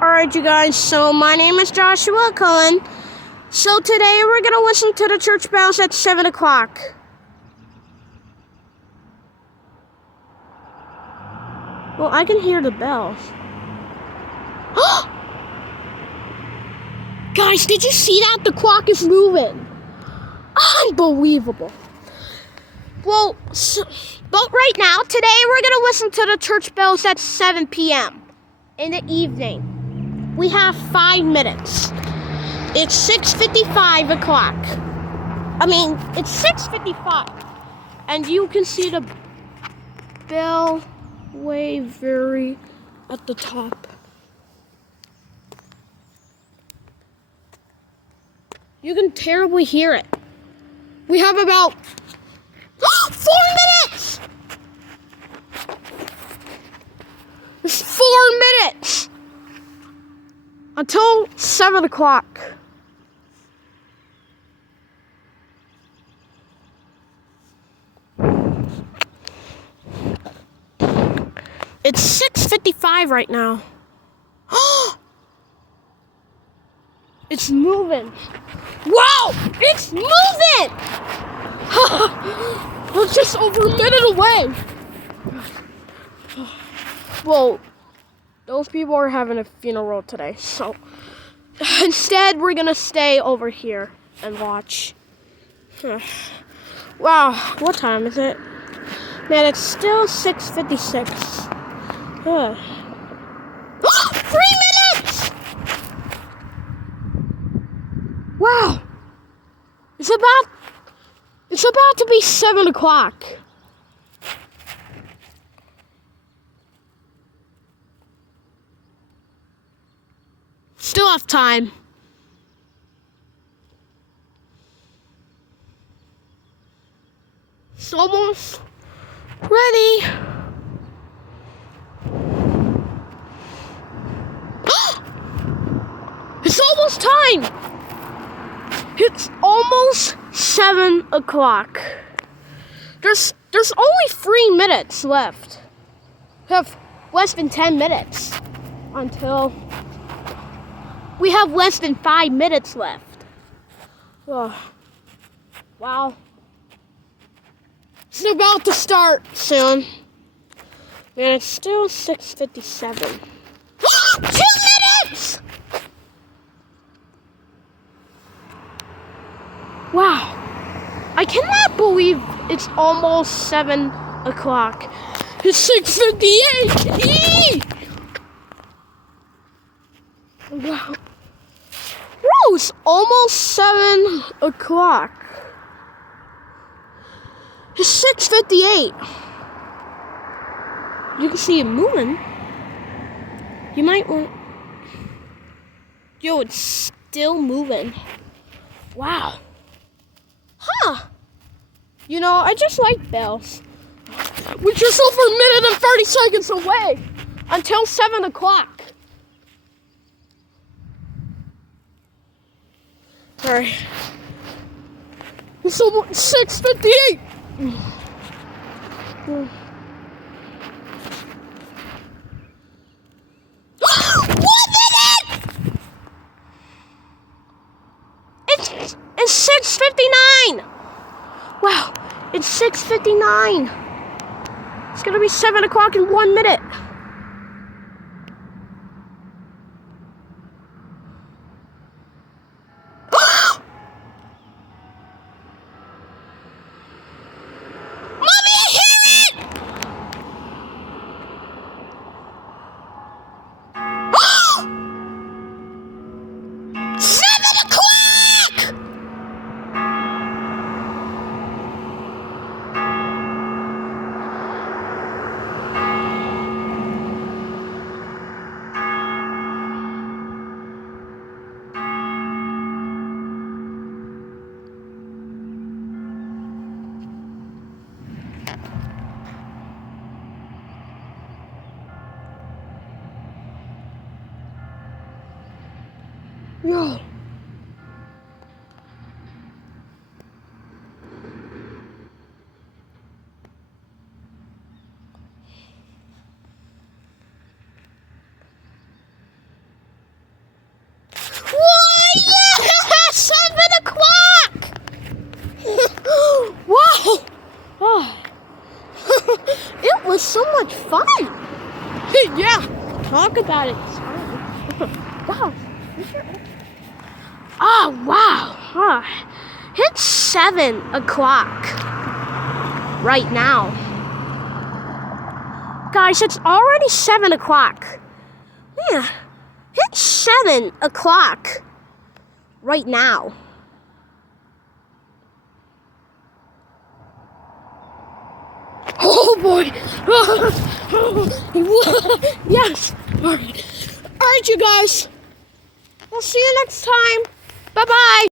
Alright, you guys, so my name is Joshua Cohen. So today we're going to listen to the church bells at 7 o'clock. Well, I can hear the bells. Guys, did you see that? The clock is moving. Unbelievable. Well, but right now, today we're going to listen to the church bells at 7 p.m. in the evening. We have 5 minutes. It's 6:55 o'clock. It's 6:55. And you can see the bell way very at the top. You can terribly hear it. We have about 4 minutes! It's 4 minutes! Until 7 o'clock. It's 6:55 right now. It's moving. Wow! It's moving! We're just over a minute away. Well, those people are having a funeral today, so instead we're gonna stay over here and watch. Wow, what time is it? Man, it's still 6:56. 3 minutes! Wow! It's about to be 7 o'clock. Still have time. It's almost ready. It's almost time. It's almost 7 o'clock. There's only 3 minutes left. We have less than 10 minutes until we have less than 5 minutes left. Oh, wow. It's about to start soon. Man, it's still 6:57. 2 minutes! Wow. I cannot believe it's almost 7 o'clock. It's 6:58. Wow. Bro, it's almost 7 o'clock. It's 6:58. You can see it moving. You might want... Yo, it's still moving. Wow. Huh. You know, I just like bells. We're just over a minute and 30 seconds away until 7 o'clock. Sorry. It's almost 6:58. 1 minute! It's 6:59. Wow, it's 6:59. It's gonna be 7 o'clock in 1 minute. Mommy, I hear it! 7 o'clock! Yo. was so much fun. Yeah, talk about it. Wow. Oh, wow. It's 7 o'clock right now. Guys, it's already 7 o'clock. Yeah, it's 7 o'clock right now. Oh boy. Yes. All right, you guys. We'll see you next time. Bye-bye.